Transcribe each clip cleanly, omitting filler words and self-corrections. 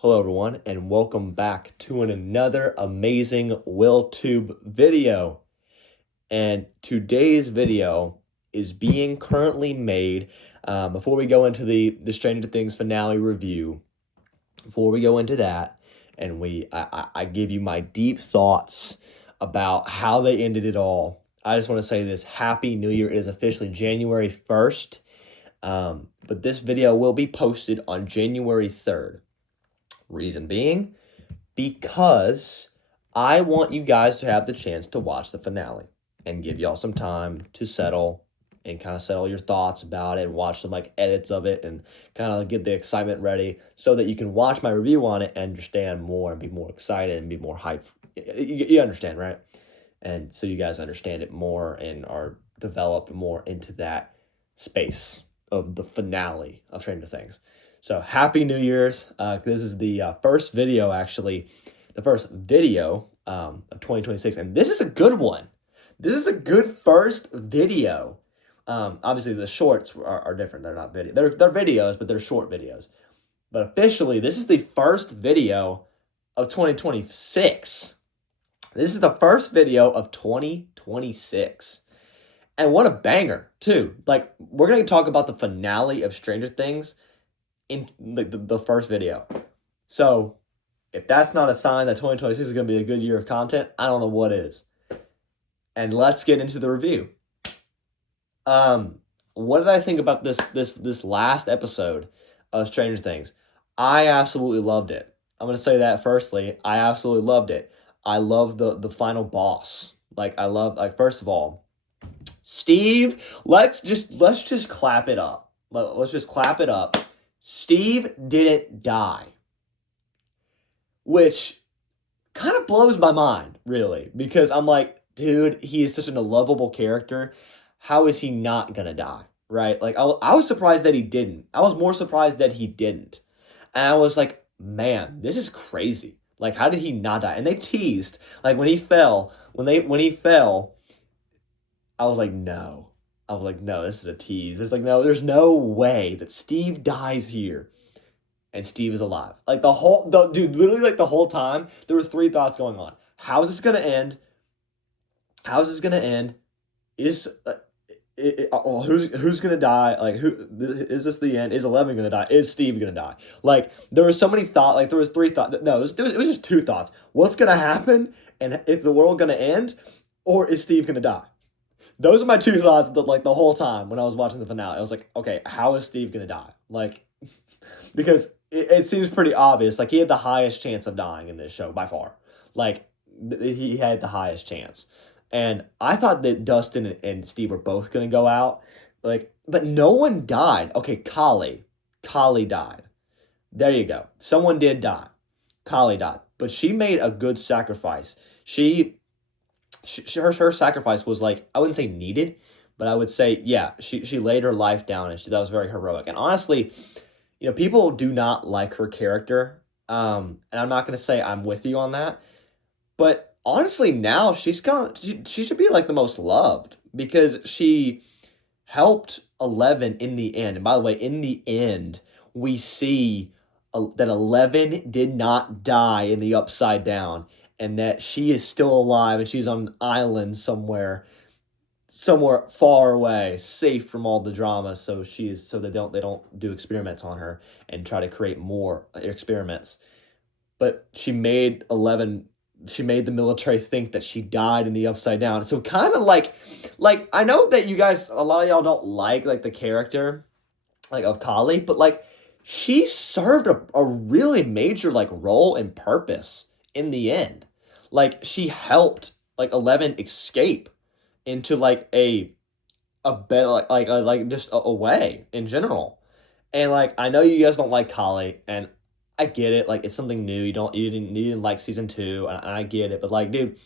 Hello everyone and welcome back to another amazing WillTube video. And today's video is being currently made. Before we go into the Stranger Things finale review, before we go into that, and I give you my deep thoughts about how they ended it all. I just want to say this: Happy New Year! It is officially January 1st, but this video will be posted on January 3rd. Reason being, because I want you guys to have the chance to watch the finale and give y'all some time to settle and kind of settle your thoughts about it and watch some like edits of it and kind of get the excitement ready so that you can watch my review on it and understand more and be more excited and be more hyped. You understand, right? And so you guys understand it more and are developed more into that space of the finale of Stranger Things. So Happy New Year's. This is the first video, actually, the first video of 2026. And this is a good one. This is a good first video. Obviously, the shorts are different. They're not video. They're videos, but they're short videos. But officially, this is the first video of 2026. This is the first video of 2026. And what a banger, too. Like, we're going to talk about the finale of Stranger Things in the first video. So, if that's not a sign that 2026 is going to be a good year of content, I don't know what is. And let's get into the review. What did I think about this last episode of Stranger Things? I absolutely loved it. I'm going to say that firstly. I absolutely loved it. I love the final boss. First of all, Steve, let's just clap it up. Let's just clap it up. Steve didn't die, which kind of blows my mind, really, because I'm like, dude, he is such a lovable character. How is he not gonna die, right? Like, I was surprised that he didn't. I was more surprised that he didn't. And I was like, man, this is crazy. Like, how did he not die? And they teased, like, when he fell, I was like, no. I was like, no, this is a tease. It's like, no, there's no way that Steve dies here and Steve is alive. Like, dude, literally, like, the whole time, there were three thoughts going on. How is this going to end? How is this going to end? Who's going to die? Like, is this the end? Is Eleven going to die? Is Steve going to die? Like, there were so many thoughts. Like, there was three thoughts. No, it was just two thoughts. What's going to happen? And is the world going to end? Or is Steve going to die? Those are my two thoughts the whole time when I was watching the finale. I was like, okay, how is Steve gonna die? Like, because it seems pretty obvious. Like, he had the highest chance of dying in this show by far. Like, he had the highest chance. And I thought that Dustin and Steve were both gonna go out. Like, but no one died. Okay, Kali died. There you go. Someone did die. Kali died. But she made a good sacrifice. Her sacrifice was, like, I wouldn't say needed, but I would say, yeah, she laid her life down, and that was very heroic. And honestly, people do not like her character, and I'm not gonna say I'm with you on that, but honestly, now she should be like the most loved because she helped 11 in the end. And by the way, in the end, we see that 11 did not die in the Upside Down, and that she is still alive and she's on an island somewhere far away, safe from all the drama. So they don't do experiments on her and try to create more experiments. But she made the military think that she died in the Upside Down. So kind of like I know that you guys, a lot of y'all don't like the character like of Kali, but like she served a really major role and purpose in the end. Like, she helped 11 escape into a better just a way in general. And I know you guys don't like Kali, and I get it. Like, it's something new. You didn't like season 2, and I get it. But dude,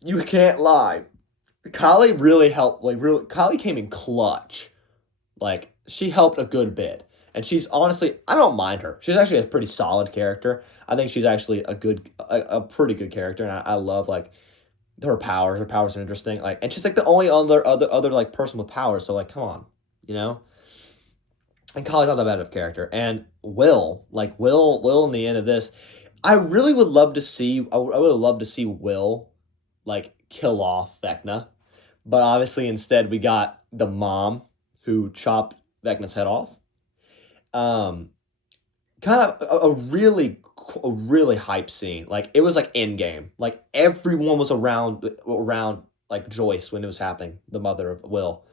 you can't lie. Kali really helped. Kali came in clutch. Like, she helped a good bit. And she's honestly, I don't mind her. She's actually a pretty solid character. I think she's actually a pretty good character, and I love her powers. Her powers are interesting. And she's the only other person with powers. So come on, you know. And Kali's not that bad of a character. And Will in the end of this, I really would love to see. I would have loved to see Will, like, kill off Vecna, but obviously instead we got the mom who chopped Vecna's head off. Um, Kind of a really hype scene. Like, it was like Endgame. Like, everyone was around like Joyce when it was happening. The mother of Will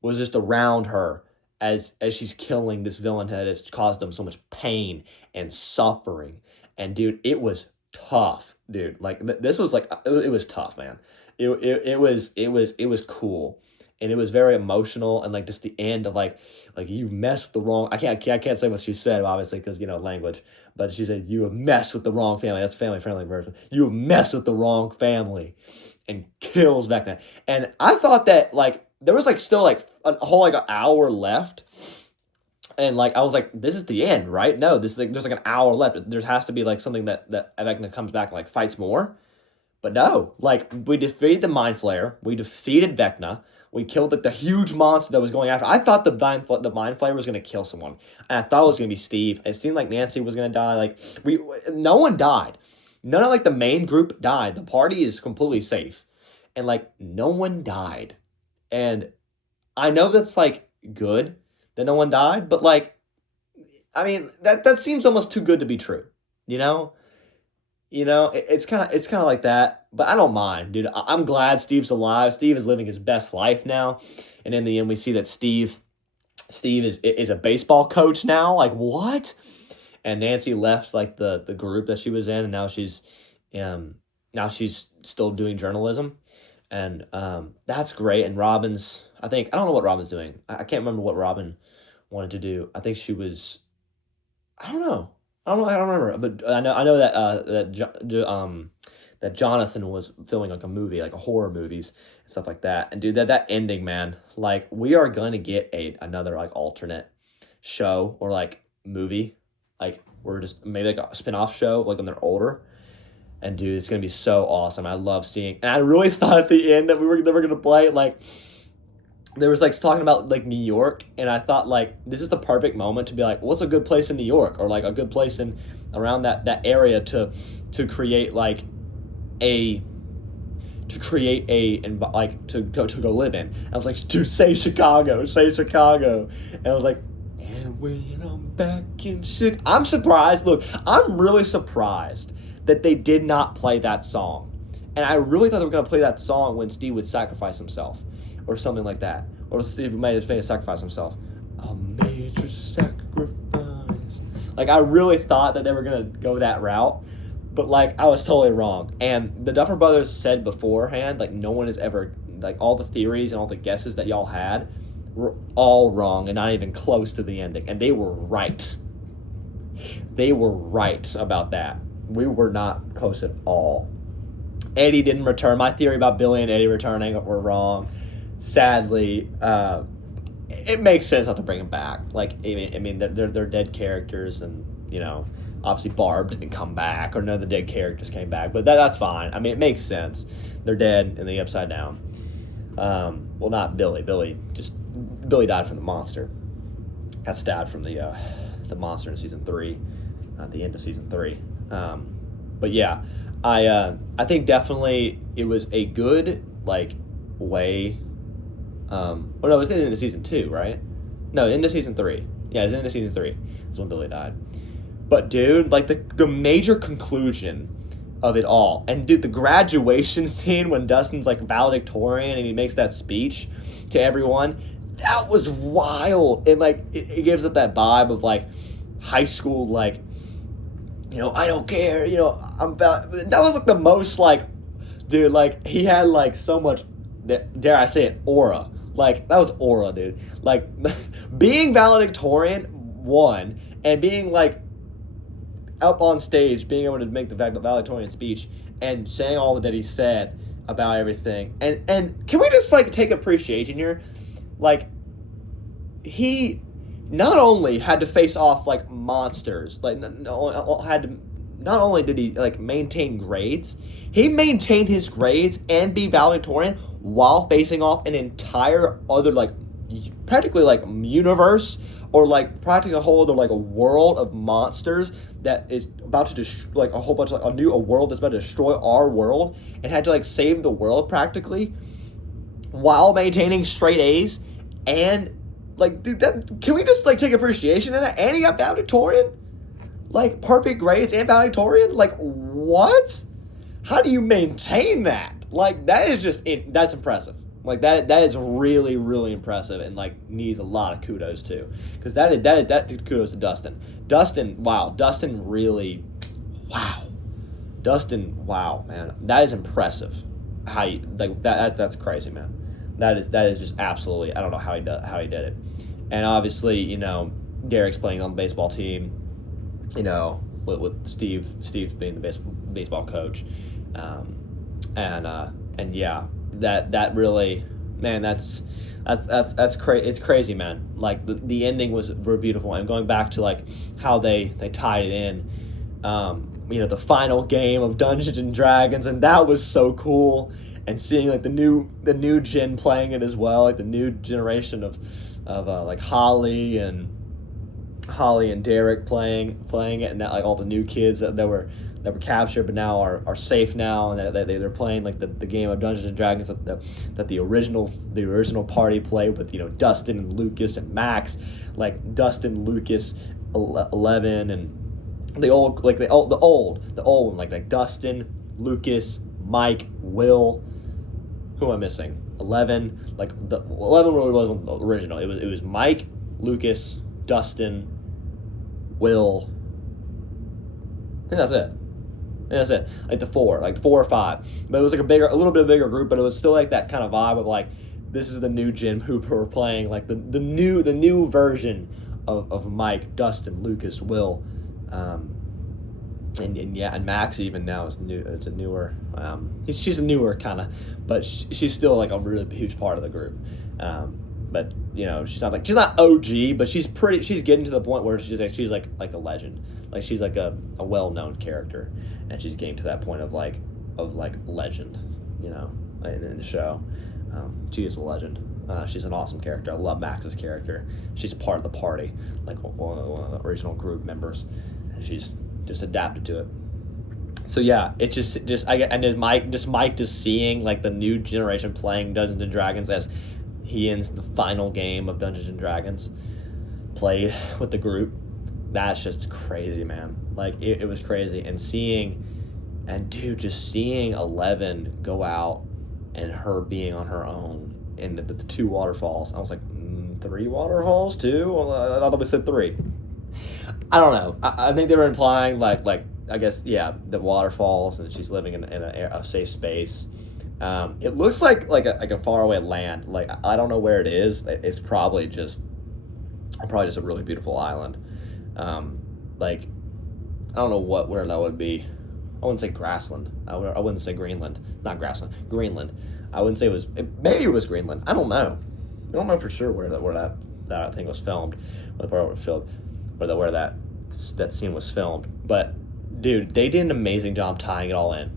was just around her as she's killing this villain that has caused them so much pain and suffering. And dude, it was tough, dude. Like, this was like it was tough, man. It was cool, and it was very emotional. And like, just the end of like you messed with the wrong. I can't say what she said, obviously, because language. But she said, you have messed with the wrong family. That's family friendly version. You have messed with the wrong family, and kills Vecna. And I thought that, like, there was like still like a whole like an hour left, and like I was like, this is the end, right? No, this is like, there's like an hour left. There has to be like something that Vecna comes back and like fights more. But no, like, we defeated the Mind Flayer, we defeated Vecna, we killed like the huge monster that was going after. I thought the Mind Flayer was gonna kill someone, and I thought it was gonna be Steve. It seemed like Nancy was gonna die. Like, no one died. None of like the main group died. The party is completely safe, and like no one died. And I know that's like good that no one died, but like, I mean, that seems almost too good to be true, you know? It's kind of like that, but I don't mind, dude. I'm glad Steve's alive. Steve is living his best life now, and in the end, we see that Steve is a baseball coach now. Like, what? And Nancy left like the group that she was in, and now she's still doing journalism, and that's great. And I don't know what Robin's doing. I can't remember what Robin wanted to do. I think she was, I don't know. I don't remember, but I know that that Jonathan was filming like a movie, like a horror movies and stuff like that. And dude, that ending, man, like, we are going to get another like alternate show or like movie, like, we're just maybe like a spin-off show like when they're older. And dude, it's gonna be so awesome. I love seeing, and I really thought at the end that they were gonna play like, there was like talking about like New York, and I thought like this is the perfect moment to be like, what's a good place in New York, or like a good place in around that area to create like a and like to go live in. I was like, dude, say Chicago, and I was like, and when I'm back in Chicago, I'm surprised. Look, I'm really surprised that they did not play that song, and I really thought they were gonna play that song when Steve would sacrifice himself, or something like that. Or Steve may have sacrificed himself. A major sacrifice. Like, I really thought that they were going to go that route. But, like, I was totally wrong. And the Duffer Brothers said beforehand, like, no one has ever, like, all the theories and all the guesses that y'all had were all wrong and not even close to the ending. And they were right. They were right about that. We were not close at all. Eddie didn't return. My theory about Billy and Eddie returning were wrong. Sadly, it makes sense not to bring him back. Like, I mean, they're dead characters, and obviously Barb didn't come back, or none of the dead characters came back. But that's fine. I mean, it makes sense. They're dead in the Upside Down. Well, not Billy. Billy died from the monster. Got stabbed from the monster in season 3, at the end of season 3. But yeah, I think definitely it was a good like way. Oh no, it was into season 2, right? No, into season 3. Yeah, it was into season 3. That's when Billy died. But dude, like the major conclusion of it all, and dude, the graduation scene when Dustin's like valedictorian and he makes that speech to everyone, that was wild. And like it gives it that vibe of like high school, like, I don't care, I'm about. That was like the most like, dude, like he had like so much, dare I say it, aura. Like, that was aura, dude. Like, being valedictorian, one, and being, like, up on stage, being able to make the valedictorian speech, and saying all that he said about everything. And can we just, like, take appreciation here? Like, he not only had to face off, like, monsters, like, not only did he, like, maintain grades, he maintained his grades and be valedictorian while facing off an entire other, like, practically, like, universe or like practically a whole other like a world of monsters that is about to like a whole bunch of like a world that's about to destroy our world, and had to like save the world practically while maintaining straight A's. And like, dude, that can we just like take appreciation in that? And he got valedictorian, like perfect grades and valedictorian. Like what? How do you maintain that? Like that is just that's impressive. Like that is really really impressive, and like needs a lot of kudos too, because that kudos to Dustin. Dustin really, wow, Dustin, wow, man, that is impressive. How you like that's crazy, man. That is just absolutely. I don't know how he did it, and obviously Derek's playing on the baseball team, with Steve's being the baseball coach, and yeah, that really, man, that's crazy. It's crazy, man. Like the ending was very beautiful, and going back to like how they tied it in, the final game of Dungeons and Dragons, and that was so cool. And seeing like the new gen playing it as well, like the new generation of like Holly and Derek playing it, and that, like all the new kids that were captured but now are safe now, and that they're playing like the game of Dungeons and Dragons that the original party played with Dustin and Lucas and Max, like Dustin, Lucas, 11, and the old one, like Dustin, Lucas, Mike, Will. Who am I missing? 11. Like the 11 really wasn't the original. It was Mike, Lucas, Dustin, Will. I think that's it. Like the four or five. But it was like a little bit bigger group, but it was still like that kind of vibe of like, this is the new gen who we're playing, like the new version of Mike, Dustin, Lucas, Will, and Max even now is new. It's a newer. She's a newer kind of, but she's still like a really huge part of the group. But she's not OG, but she's pretty. She's getting to the point where she's like a legend. Like she's like a well-known character, and she's getting to that point of legend. In the show, she is a legend. She's an awesome character. I love Max's character. She's a part of the party, like one of the original group members, and she's just adapted to it. So yeah, it's Mike just seeing like the new generation playing Dungeons and Dragons as he ends the final game of Dungeons and Dragons played with the group. That's just crazy, man. Like it was crazy, and seeing 11 go out and her being on her own in the 2 waterfalls. I was like, 3 waterfalls too? I thought we said 3. I don't know. I think they were implying like I guess, yeah, the waterfalls, and she's living in a safe space. It looks like a faraway land. Like I don't know where it is. It's probably just a really beautiful island. Like I don't know where that would be. I wouldn't say grassland. I wouldn't say Greenland. Not grassland. Greenland. I wouldn't say maybe it was Greenland. I don't know. I don't know for sure where that thing was filmed, where that scene was filmed. But dude, they did an amazing job tying it all in.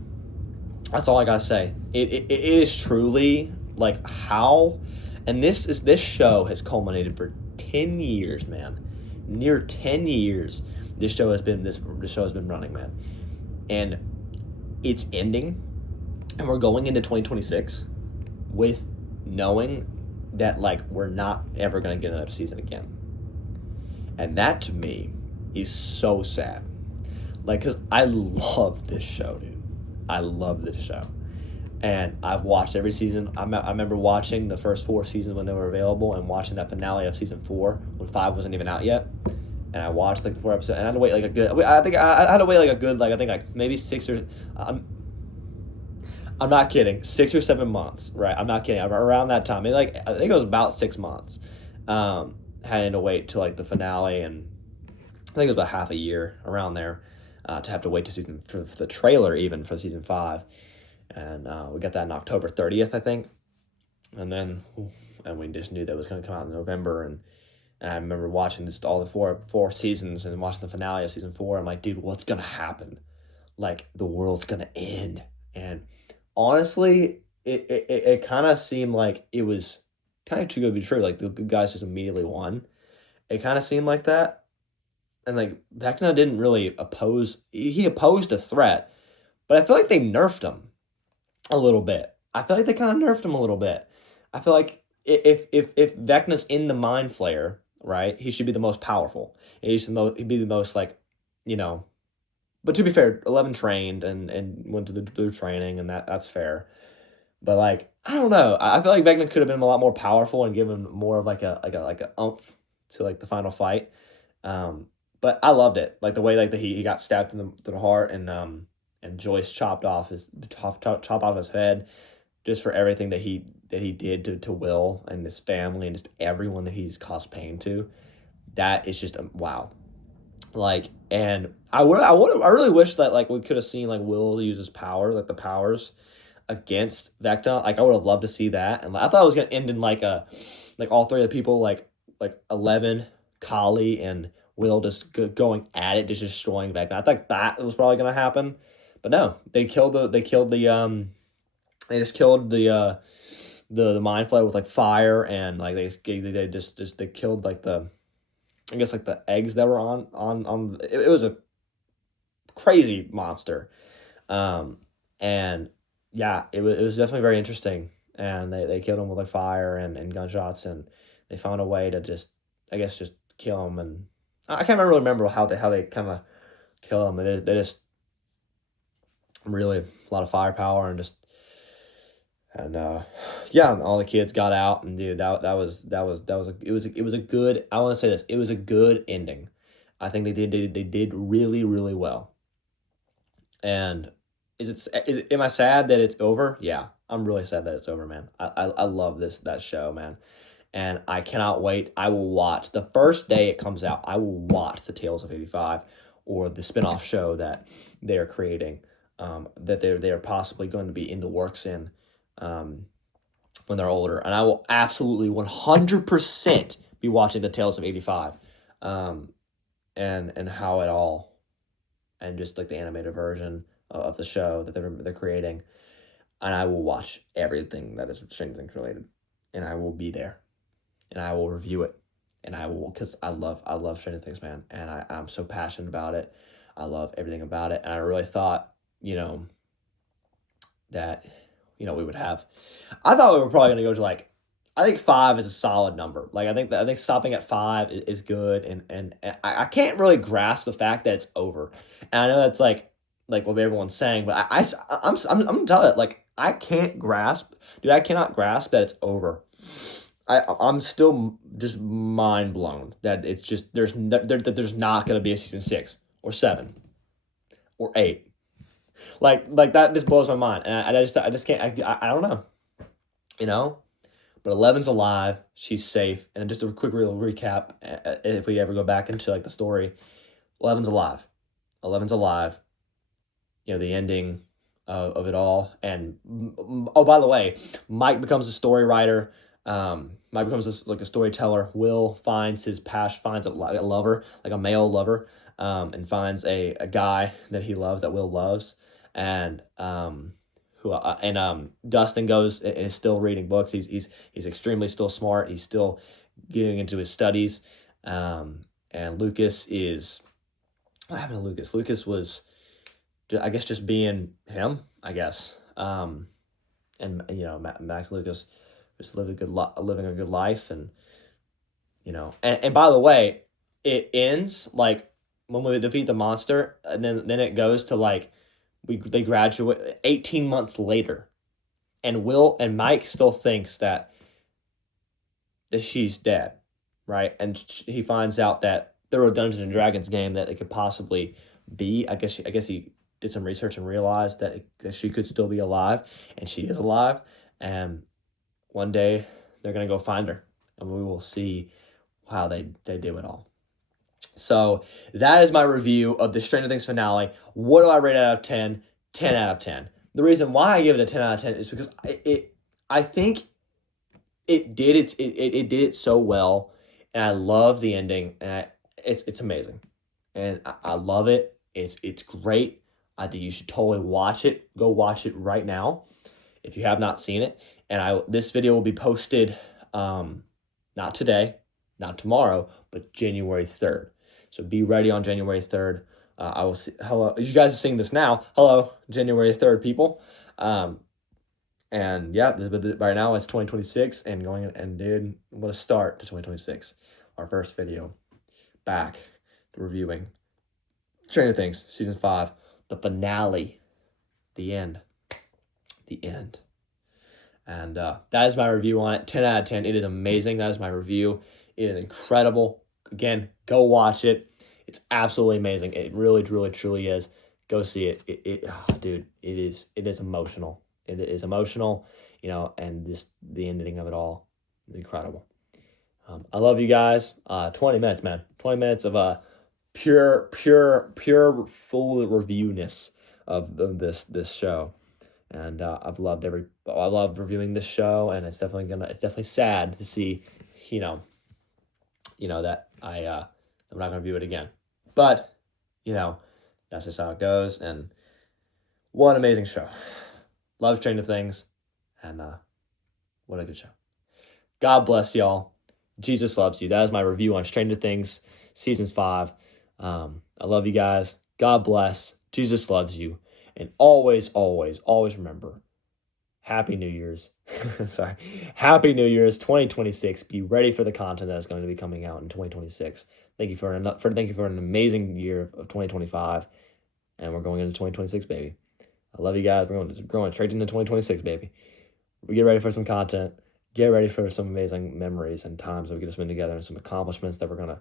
That's all I gotta say. It is truly like how, and this show has culminated for 10 years, man. Near 10 years, this show has been running, man, and it's ending, and we're going into 2026 with knowing that like we're not ever gonna get another season again, and that to me is so sad. Like, because I love this show, dude. I love this show. And I've watched every season. I remember watching the first 4 seasons when they were available, and watching that finale of season 4 when 5 wasn't even out yet. And I watched like the 4 episodes, and I had to wait like a good. I think I had to wait like a good, like I think like maybe 6 or. I'm not kidding. 6 or 7 months, right? I'm not kidding. Around that time, I think it was about 6 months. Having to wait till like the finale, and I think it was about half a year around there. To have to wait for the trailer even for season 5, and we got that on October 30th, I think, and we just knew that it was going to come out in November, and I remember watching all the four seasons and watching the finale of season 4. I'm like, dude, what's going to happen? Like the world's going to end, and honestly, it kind of seemed like it was kind of too good to be true. Like the good guys just immediately won, It kind of seemed like that. And like Vecna didn't really oppose. He opposed a threat, but I feel like they nerfed him a little bit. I feel like they kind of nerfed him a little bit. I feel like if Vecna's in the Mind Flayer, right, he should be the most powerful. He'd be the most like, you know. But to be fair, 11 trained and went to the training, and that's fair. But like, I don't know. I feel like Vecna could have been a lot more powerful and given more of like a oomph to like the final fight. But I loved it, like the way like he got stabbed in the heart, and Joyce chop off his head, just for everything that he did to Will and his family and just everyone that he's caused pain to. That is just wow. Like, and I really wish that like we could have seen like Will use his power, like the powers against Vecna. Like I would have loved to see that, and like, I thought it was gonna end in like all three of the people like 11, Kali, and Will just going at it, just destroying Vecna. I think that was probably gonna happen, but no, they just killed the Mind Flayer with like fire, and like they just they killed like the, I guess like the eggs that were on it was a crazy monster. And yeah, it was definitely very interesting. And they killed him with like fire and gunshots, and they found a way to just, I guess, just kill him. And I can't really remember how they kind of kill him. They just really a lot of firepower, and just, and yeah, all the kids got out, and dude, it was a good, I want to say this, it was a good ending. I think they did really really well. And am I sad that it's over? Yeah, I'm really sad that it's over, man. I love that show, man, and I cannot wait. I will watch the first day it comes out. I will watch the Tales of 85, or the spinoff show that they are creating, that they're possibly going to be in the works in, um, when they're older, and I will absolutely 100% be watching the Tales of 85, um, and how it all, and just like the animated version of the show that they're creating, and I will watch everything that is Stranger Things related, and I will be there, and I will review it, and I will, because I love Stranger Things, man, and I'm so passionate about it. I love everything about it, and I really thought, that we would have. I thought we were probably gonna go to like, I think 5 is a solid number. Like I think stopping at 5 is good, and I can't really grasp the fact that it's over. And I know that's like what everyone's saying, but I'm gonna tell it, like I can't grasp, dude. I cannot grasp that it's over. I'm still just mind blown that it's just there's not gonna be a season 6 or 7 or 8. Like that just blows my mind, and I just can't. I don't know, you know. But 11's alive. She's safe. And just a quick real recap, if we ever go back into like the story, 11's alive. 11's alive. The ending of it all. And oh, by the way, Mike becomes a story writer. Mike becomes like a storyteller. Will finds his passion, finds a lover, like a male lover, and finds a guy that he loves, that Will loves, and Dustin goes and is still reading books. He's extremely still smart. He's still getting into his studies. And Lucas is, what happened to Lucas? Lucas was, I guess, just being him, I guess. And Max Lucas just living a good life, and and by the way, it ends like when we defeat the monster, and then it goes to like, they graduate 18 months later, and Will and Mike still thinks that she's dead, right? And he finds out that there are a Dungeons and Dragons game that it could possibly be. I guess he did some research and realized that she could still be alive, and she is alive. And one day they're gonna go find her, and we will see how they do it all. So that is my review of the Stranger Things finale. What do I rate out of 10? 10 out of 10. The reason why I give it a 10 out of 10 is because I think it did it so well, and I love the ending, and it's amazing, and I love it. It's great. I think you should totally watch it. Go watch it right now if you have not seen it. And this video will be posted, not today, not tomorrow, but January 3rd. So be ready on January 3rd. I will see. Hello, you guys are seeing this now. Hello, January 3rd, people. And yeah, right now it's 2026 and going, and dude, what a start to 2026. Our first video back to reviewing Stranger Things season 5, the finale, the end. And that is my review on it. 10 out of 10. It is amazing. That is my review. It is incredible. Again, go watch it. It's absolutely amazing. It really, truly, truly is. Go see it. Dude, it is emotional. It is emotional, and the ending of it all is incredible. I love you guys. 20 minutes, man. 20 minutes of pure full reviewiness of this show. And I love reviewing this show, and it's definitely sad to see, that I'm not gonna review it again. But, that's just how it goes. And what an amazing show. Love Stranger Things, and what a good show. God bless y'all. Jesus loves you. That is my review on Stranger Things season 5. I love you guys. God bless. Jesus loves you. And always, always, always remember, Happy New Year's. Sorry. Happy New Year's 2026. Be ready for the content that is going to be coming out in 2026. Thank you for an amazing year of 2025. And we're going into 2026, baby. I love you guys. We're going straight into 2026, baby. We get ready for some content. Get ready for some amazing memories and times that we get to spend together, and some accomplishments that we're going to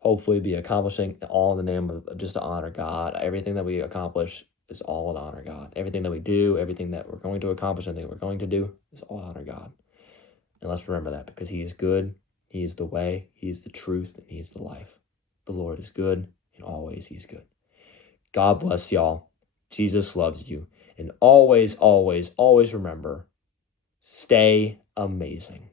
hopefully be accomplishing, all in the name of just to honor God. Everything that we accomplish is all to honor God. Everything that we do, everything that we're going to accomplish, everything we're going to do is all to honor God. And let's remember that, because He is good, He is the way, He is the truth, and He is the life. The Lord is good, and always He's good. God bless y'all. Jesus loves you. And always, always, always remember, stay amazing.